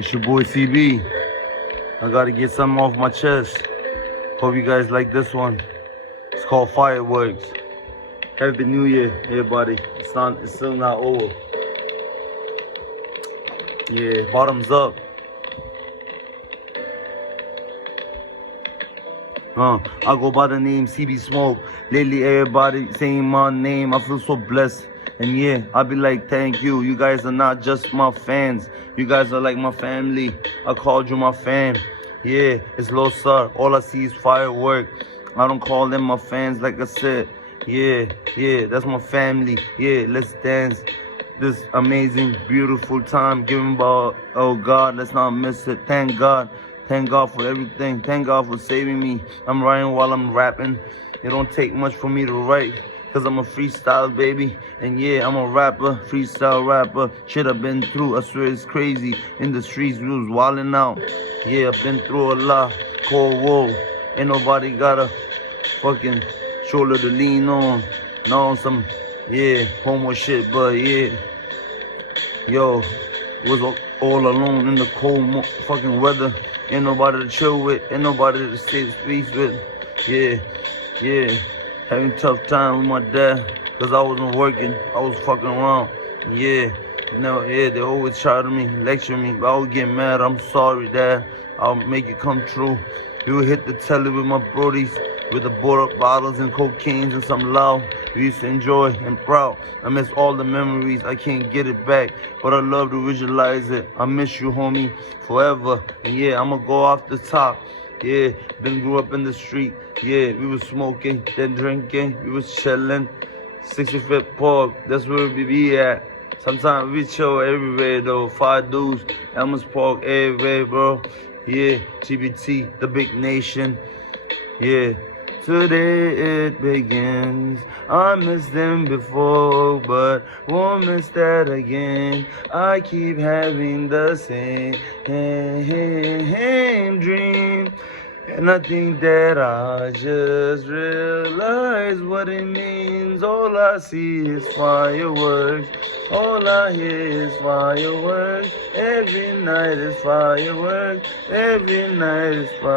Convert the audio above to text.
It's your boy CB. I gotta get something off my chest. Hope you guys like this one. It's called Fireworks. Happy New Year, everybody. It's still not over. Yeah, bottoms up. I go by the name CB Smoke. Lately, everybody saying my name. I feel so blessed. And yeah, I be like, thank you. You guys are not just my fans. You guys are like my family. I called you my fan. Yeah, it's Lil Sir. All I see is firework. I don't call them my fans like I said. Yeah, that's my family. Yeah, let's dance. This amazing, beautiful time given by, oh God, let's not miss it. Thank God. Thank God for everything. Thank God for saving me. I'm writing while I'm rapping. It don't take much for me to write, cause I'm a freestyle baby. And yeah, I'm a rapper, freestyle rapper. Shit I've been through, I swear it's crazy. In the streets, we was wildin' out. Yeah, I've been through a lot. Cold war. Ain't nobody got a fucking shoulder to lean on. No, some, yeah, homo shit, but yeah. Yo, was all alone in the cold fucking weather. Ain't nobody to chill with, ain't nobody to stay peace with. Yeah, having tough time with my dad, cause I wasn't working, I was fucking around. Yeah, they always try to lecture me, but I would get mad. I'm sorry, Dad, I'll make it come true. We would hit the telly with my brodies, with the bought up bottles and cocaines and some loud. We used to enjoy and proud. I miss all the memories, I can't get it back, but I love to visualize it. I miss you, homie, forever. And yeah, I'ma go off the top. Yeah, grew up in the street. Yeah, we was smoking, then drinking, we was chilling. 65th Park, that's where we be at. Sometimes we chill everywhere though. 5 dudes, Elmer's Park, everywhere, bro. Yeah, TBT, the big nation. Yeah, today it begins. I missed them before, but won't miss that again. I keep having the same dream. And I think that I just realized what it means. All I see is fireworks. All I hear is fireworks. Every night is fireworks. Every night is fireworks.